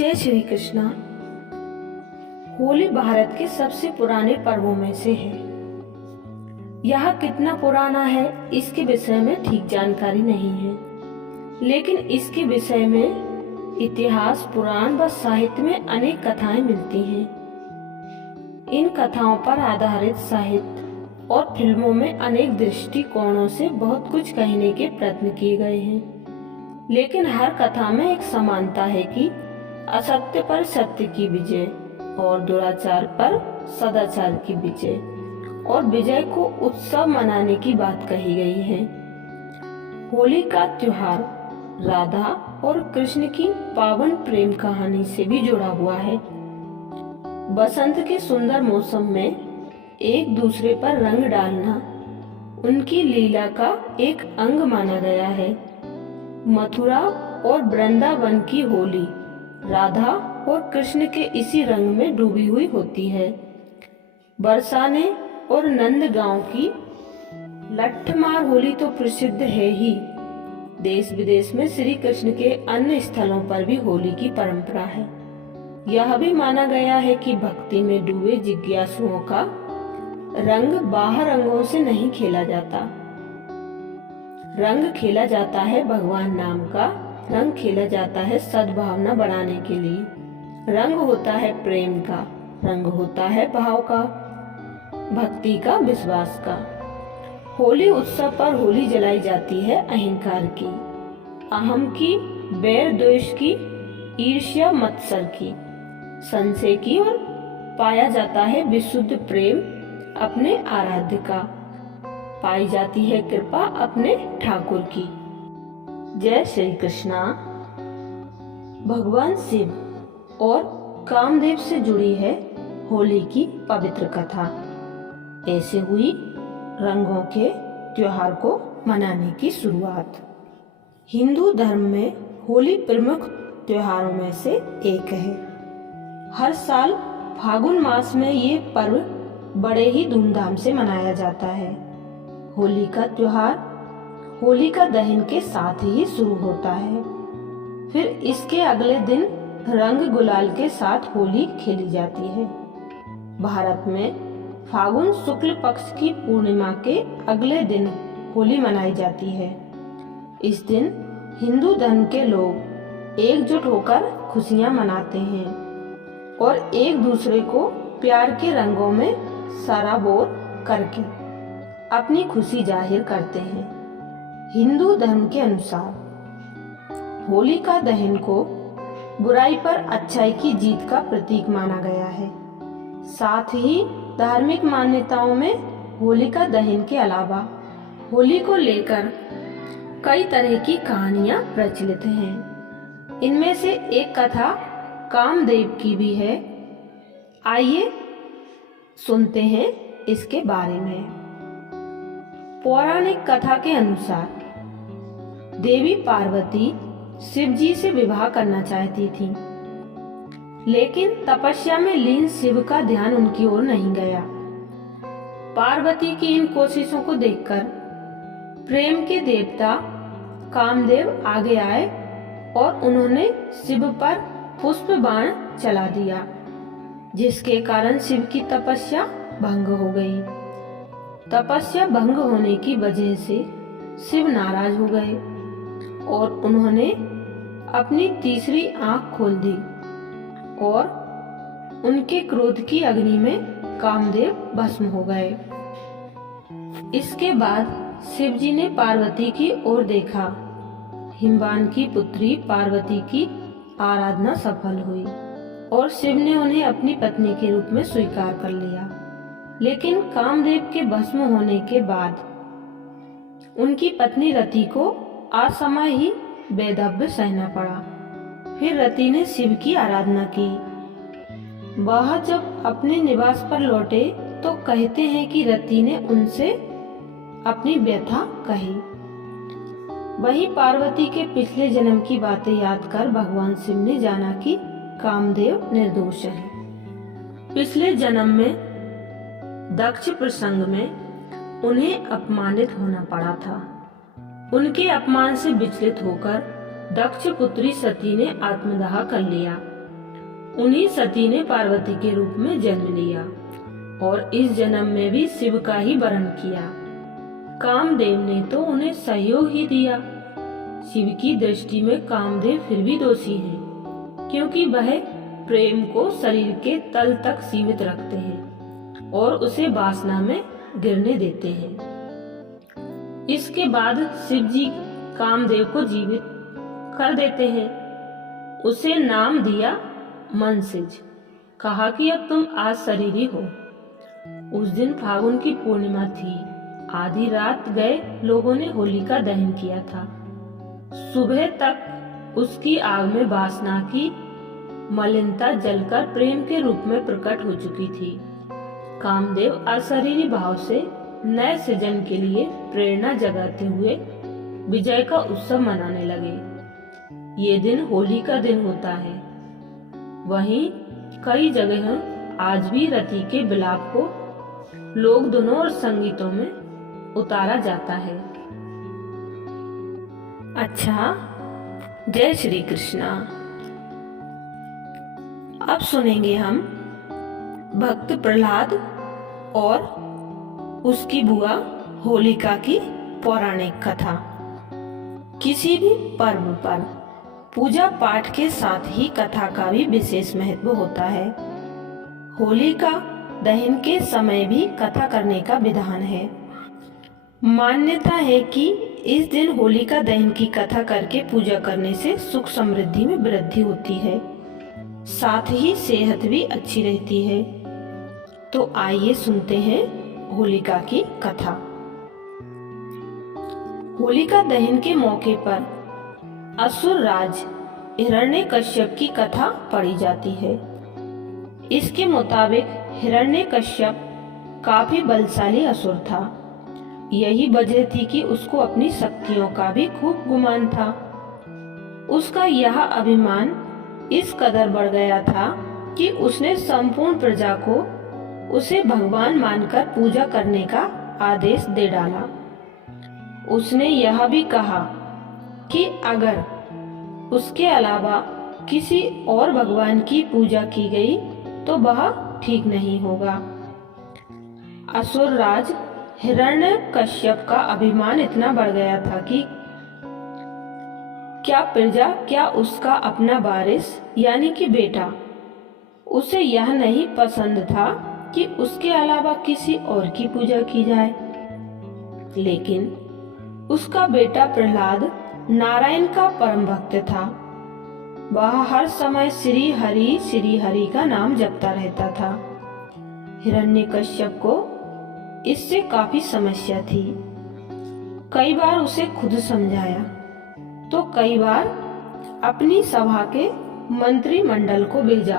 जय श्री कृष्णा। होली भारत के सबसे पुराने पर्वों में से है। यह कितना पुराना है इसके विषय में ठीक जानकारी नहीं है, लेकिन इसके विषय में इतिहास, पुराण व साहित्य में अनेक कथाएं मिलती हैं। इन कथाओं पर आधारित साहित्य और फिल्मों में अनेक दृष्टिकोणों से बहुत कुछ कहने के प्रयत्न किए गए हैं, लेकिन हर कथा में एक समानता है कि असत्य पर सत्य की विजय और दुराचार पर सदाचार की विजय, और विजय को उत्सव मनाने की बात कही गई है। होली का त्योहार राधा और कृष्ण की पावन प्रेम कहानी से भी जुड़ा हुआ है। बसंत के सुंदर मौसम में एक दूसरे पर रंग डालना उनकी लीला का एक अंग माना गया है। मथुरा और वृंदावन की होली राधा और कृष्ण के इसी रंग में डूबी हुई होती है। बरसाने और नंदगांव की लट्ठमार होली तो प्रसिद्ध है ही। देश विदेश में श्री कृष्ण के अन्य स्थलों पर भी होली की परंपरा है। यह भी माना गया है कि भक्ति में डूबे जिज्ञासुओं का रंग बाहर रंगों से नहीं खेला जाता। रंग खेला जाता है भगवान नाम का, रंग खेला जाता है सद्भावना बढ़ाने के लिए। रंग होता है प्रेम का, रंग होता है भाव का, भक्ति का, विश्वास का। होली उत्सव पर होली जलाई जाती है अहंकार की, अहम की, बैर द्वेष की, ईर्ष्या मत्सर की, संशय की, और पाया जाता है विशुद्ध प्रेम अपने आराध्य का। पाई जाती है कृपा अपने ठाकुर की। जय श्री कृष्णा। भगवान शिव और कामदेव से जुड़ी है होली की पवित्र कथा। ऐसे हुई रंगों के त्योहार को मनाने की शुरुआत। हिंदू धर्म में होली प्रमुख त्योहारों में से एक है। हर साल फागुन मास में ये पर्व बड़े ही धूमधाम से मनाया जाता है। होली का त्योहार होलिका दहन के साथ ही शुरू होता है। फिर इसके अगले दिन रंग गुलाल के साथ होली खेली जाती है। भारत में फागुन शुक्ल पक्ष की पूर्णिमा के अगले दिन होली मनाई जाती है। इस दिन हिंदू धर्म के लोग एकजुट होकर खुशियां मनाते हैं और एक दूसरे को प्यार के रंगों में सराबोर करके अपनी खुशी जाहिर करते हैं। हिंदू धर्म के अनुसार होलिका दहन को बुराई पर अच्छाई की जीत का प्रतीक माना गया है। साथ ही धार्मिक मान्यताओं में होलिका दहन के अलावा होली को लेकर कई तरह की कहानियां प्रचलित हैं। इनमें से एक कथा कामदेव की भी है। आइए सुनते हैं इसके बारे में। पौराणिक कथा के अनुसार देवी पार्वती शिव जी से विवाह करना चाहती थी, लेकिन तपस्या में लीन शिव का ध्यान उनकी ओर नहीं गया। पार्वती की इन कोशिशों को देखकर प्रेम के देवता कामदेव आगे आए और उन्होंने शिव पर पुष्प बाण चला दिया, जिसके कारण शिव की तपस्या भंग हो गई। तपस्या भंग होने की वजह से शिव नाराज हो गए और उन्होंने अपनी तीसरी आंख खोल दी और उनके क्रोध की अग्नि में कामदेव भस्म हो गए। इसके बाद शिव जी ने पार्वती की ओर देखा। हिमवान की पुत्री पार्वती की आराधना सफल हुई और शिव ने उन्हें अपनी पत्नी के रूप में स्वीकार कर लिया। लेकिन कामदेव के भस्म होने के बाद उनकी पत्नी रति को असमय ही वैधव्य सहना पड़ा। फिर रति ने शिव की आराधना की। वह जब अपने निवास पर लौटे तो कहते हैं कि रति ने उनसे अपनी व्यथा कही। वही पार्वती के पिछले जन्म की बातें याद कर भगवान शिव ने जाना कि कामदेव निर्दोष है। पिछले जन्म में दक्ष प्रसंग में उन्हें अपमानित होना पड़ा था। उनके अपमान से विचलित होकर दक्ष पुत्री सती ने आत्मदाह कर लिया उन्हीं सती ने पार्वती के रूप में जन्म लिया और इस जन्म में भी शिव का ही वरण किया। कामदेव ने तो उन्हें सहयोग ही दिया। शिव की दृष्टि में कामदेव फिर भी दोषी हैं, क्योंकि वह प्रेम को शरीर के तल तक सीमित रखते हैं और उसे वासना में गिरने देते हैं। इसके बाद शिव जी कामदेव को जीवित कर देते हैं। उसे नाम दिया मनसिज। कहा कि अब तुम आज शरीरी हो। उस दिन फागुन की पूर्णिमा थी। आधी रात गए लोगों ने होलिका दहन किया था। सुबह तक उसकी आग में वासना की मलिनता जलकर प्रेम के रूप में प्रकट हो चुकी थी। कामदेव अशरीरी भाव से नए सृजन के लिए प्रेरणा जगाते हुए विजय का उत्सव मनाने लगे। ये दिन होली का दिन होता है। वहीं कई जगह आज भी रति के विलाप को लोक धुनों और संगीतों में उतारा जाता है। अच्छा, जय श्री कृष्णा। अब सुनेंगे हम भक्त प्रहलाद और उसकी बुआ होलिका की पौराणिक कथा। किसी भी पर्व पर पूजा पाठ के साथ ही कथा का भी विशेष महत्व होता है। होलिका दहन के समय भी कथा करने का विधान है। मान्यता है कि इस दिन होलिका दहन की कथा करके पूजा करने से सुख समृद्धि में वृद्धि होती है, साथ ही सेहत भी अच्छी रहती है। तो आइए सुनते हैं होलिका की कथा। होलिका दहन के मौके पर असुर राज हिरण्यकश्यप की कथा पढ़ी जाती है। इसके मुताबिक हिरण्यकश्यप काफी बलशाली असुर था। यही वजह थी कि उसको अपनी शक्तियों का भी खूब गुमान था। उसका यह अभिमान इस कदर बढ़ गया था कि उसने संपूर्ण प्रजा को उसे भगवान मानकर पूजा करने का आदेश दे डाला। उसने यह भी कहा कि अगर उसके अलावा किसी और भगवान की पूजा की गई तो वह ठीक नहीं होगा। असुर राज हिरण्यकश्यप का अभिमान इतना बढ़ गया था कि क्या प्रजा, क्या उसका अपना वारिस यानी कि बेटा, उसे यह नहीं पसंद था कि उसके अलावा किसी और की पूजा की जाए। लेकिन उसका बेटा प्रहलाद नारायण का परम भक्त था। वह हर समय श्री हरि का नाम जपता रहता था। हिरण्यकश्यप को इससे काफी समस्या थी। कई बार उसे खुद समझाया तो कई बार अपनी सभा के मंत्रिमंडल को भेजा,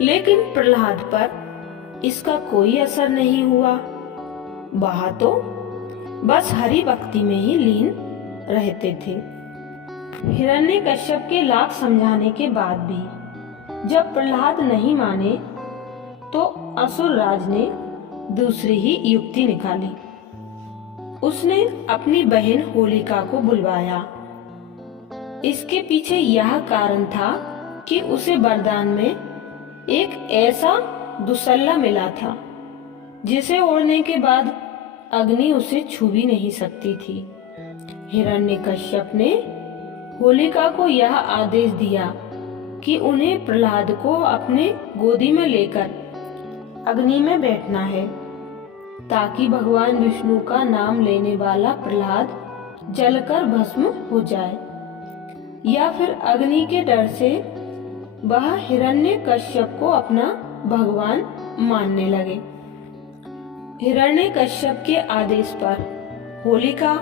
लेकिन प्रहलाद पर इसका कोई असर नहीं हुआ। वह तो बस हरि भक्ति में ही लीन रहते थे। हिरण्यकश्यप के लाख समझाने के बाद भी जब प्रहलाद नहीं माने तो असुर राज ने दूसरी ही युक्ति निकाली। उसने अपनी बहन होलिका को बुलवाया। इसके पीछे यह कारण था कि उसे वरदान में एक ऐसा दुसल्ला मिला था जिसे ओढ़ने के बाद अग्नि उसे छू भी नहीं सकती थी। हिरण्यकश्यप ने होलिका को यह आदेश दिया कि उन्हें प्रहलाद को अपने गोदी में लेकर अग्नि में बैठना है, ताकि भगवान विष्णु का नाम लेने वाला प्रहलाद जलकर भस्म हो जाए, या फिर अग्नि के डर से वह हिरण्यकश्यप को अपना भगवान मानने लगे। हिरण्यकश्यप के आदेश पर होलिका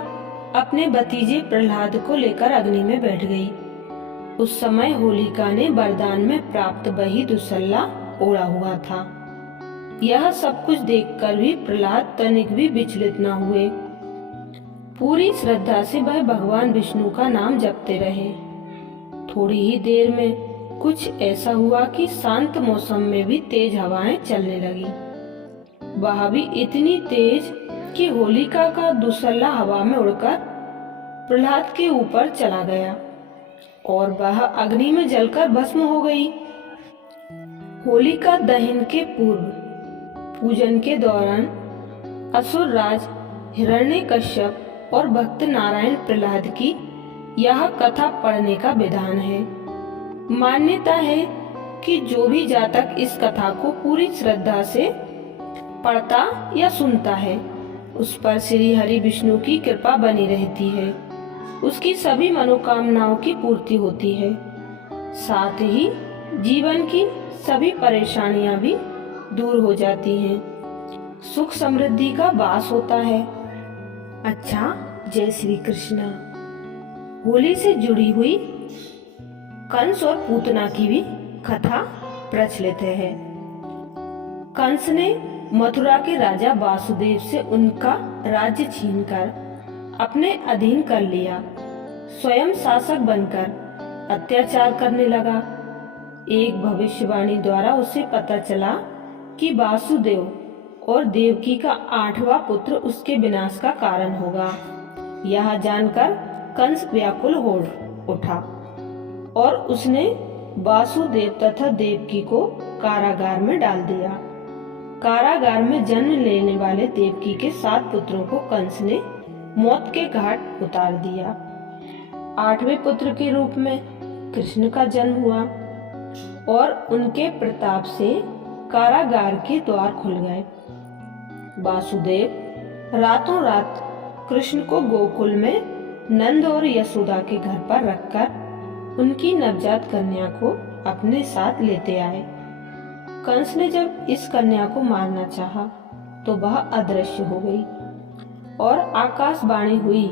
अपने भतीजे प्रहलाद को लेकर अग्नि में बैठ गई। उस समय होलिका ने वरदान में प्राप्त वही दुसल्ला ओढ़ा हुआ था। यह सब कुछ देखकर भी प्रहलाद तनिक भी विचलित न हुए। पूरी श्रद्धा से वह भगवान विष्णु का नाम जपते रहे। थोड़ी ही देर में कुछ ऐसा हुआ कि शांत मौसम में भी तेज हवाएं चलने लगी। वह भी इतनी तेज कि होलिका का दुसल्ला हवा में उड़कर प्रहलाद के ऊपर चला गया और वह अग्नि में जलकर भस्म हो गई। होलिका दहन के पूर्व पूजन के दौरान असुर राज हिरण्यकश्यप और भक्त नारायण प्रहलाद की यह कथा पढ़ने का विधान है। मान्यता है कि जो भी जातक इस कथा को पूरी श्रद्धा से पढ़ता या सुनता है, उस पर श्री हरि विष्णु की कृपा बनी रहती है, उसकी सभी मनोकामनाओं की पूर्ति होती है, साथ ही जीवन की सभी परेशानियां भी दूर हो जाती हैं, सुख समृद्धि का वास होता है। अच्छा, जय श्री कृष्णा। होली से जुड़ी हुई कंस और पूतना की भी कथा प्रचलित है। कंस ने मथुरा के राजा वासुदेव से उनका राज्य छीनकर अपने अधीन कर लिया। स्वयं शासक बनकर अत्याचार करने लगा। एक भविष्यवाणी द्वारा उसे पता चला कि वासुदेव और देवकी का 8वां पुत्र उसके विनाश का कारण होगा। यह जानकर कंस व्याकुल हो उठा और उसने वासुदेव तथा देवकी को कारागार में डाल दिया। कारागार में जन्म लेने वाले देवकी के 7 पुत्रों को कंस ने मौत के घाट उतार दिया। 8वें पुत्र के रूप में कृष्ण का जन्म हुआ और उनके प्रताप से कारागार के द्वार खुल गए। वासुदेव रातों रात कृष्ण को गोकुल में नंद और यशोदा के घर पर रखकर उनकी नवजात कन्या को अपने साथ लेते आए। कंस ने जब इस कन्या को मारना चाहा तो वह अदृश्य हो गई और आकाशवाणी हुई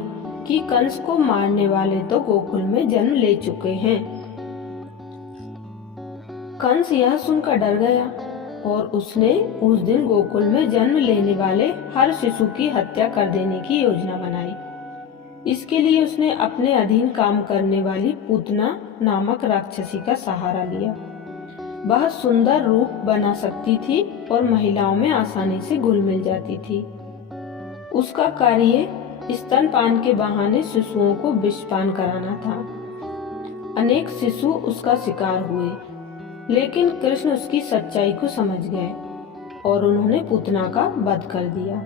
कि कंस को मारने वाले तो गोकुल में जन्म ले चुके हैं। कंस यह सुनकर डर गया और उसने उस दिन गोकुल में जन्म लेने वाले हर शिशु की हत्या कर देने की योजना बनाई। इसके लिए उसने अपने अधीन काम करने वाली पूतना नामक राक्षसी का सहारा लिया। वह सुंदर रूप बना सकती थी और महिलाओं में आसानी से घुल मिल जाती थी। उसका कार्य स्तनपान के बहाने शिशुओं को विषपान कराना था। अनेक शिशु उसका शिकार हुए, लेकिन कृष्ण उसकी सच्चाई को समझ गए और उन्होंने पूतना का वध कर दिया।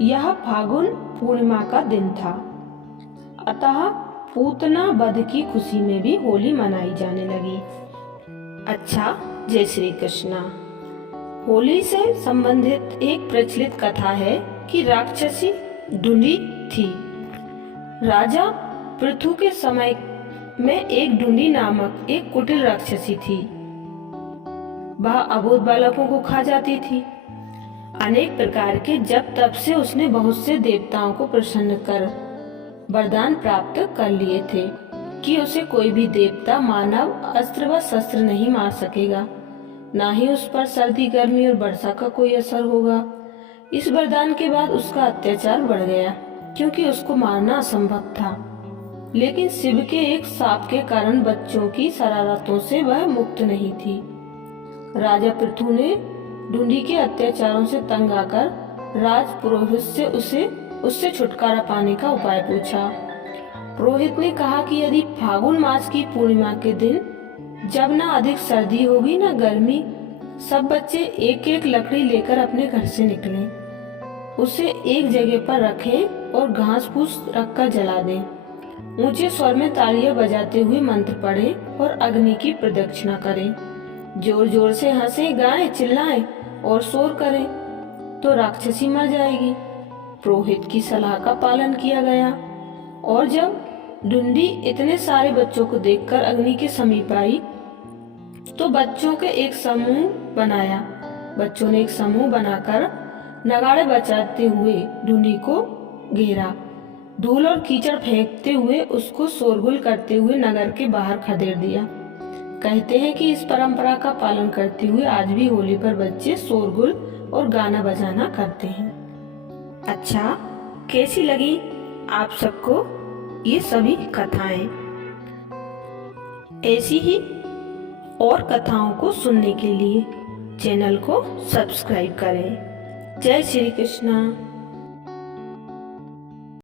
यह फागुन पूर्णिमा का दिन था, अतः पूतना वध की खुशी में भी होली मनाई जाने लगी। अच्छा, जय श्री कृष्णा। होली से संबंधित एक प्रचलित कथा है कि राक्षसी ढूंढी थी। राजा पृथु के समय में एक ढूंढी नामक एक कुटिल राक्षसी थी। वह अबोध बालकों को खा जाती थी। अनेक प्रकार के जप तप से उसने बहुत से देवताओं को प्रसन्न कर वरदान प्राप्त कर लिए थे कि उसे कोई भी देवता मानव अस्त्र व शस्त्र नहीं मार सकेगा, ना ही उस पर सर्दी गर्मी और वर्षा का कोई असर होगा। इस वरदान के बाद उसका अत्याचार बढ़ गया, क्योंकि उसको मारना असंभव था। लेकिन शिव के एक शाप के कारण बच्चों की शरारतों से वह मुक्त नहीं थी। राजा पृथु ने ढूंढी के अत्याचारों से तंग आकर राज पुरोहित से उससे छुटकारा पाने का उपाय पूछा। पुरोहित ने कहा कि यदि फागुन मास की पूर्णिमा के दिन, जब ना अधिक सर्दी होगी ना गर्मी, सब बच्चे एक एक लकड़ी लेकर अपने घर से निकलें, उसे एक जगह पर रखें और घास फूस रखकर जला दें। ऊंचे स्वर में तालियां बजाते हुए मंत्र पढ़ें और अग्नि की प्रदक्षिणा करें। जोर जोर से हंसें, गाएं, चिल्लाएं और शोर करें तो राक्षसी मर जाएगी। पुरोहित की सलाह का पालन किया गया और जब ढूंढी इतने सारे बच्चों को देखकर अग्नि के समीप आई तो बच्चों के एक समूह बनाया। बच्चों ने एक समूह बनाकर नगाड़े बजाते हुए ढूंढी को घेरा। धूल और कीचड़ फेंकते हुए उसको शोरगुल करते हुए नगर के बाहर खदेड़ दिया। कहते हैं कि इस परंपरा का पालन करते हुए आज भी होली पर बच्चे शोरगुल और गाना बजाना करते हैं। अच्छा, कैसी लगी आप सबको ये सभी कथाएं? ऐसी ही और कथाओं को सुनने के लिए चैनल को सब्सक्राइब करें। जय श्री कृष्णा।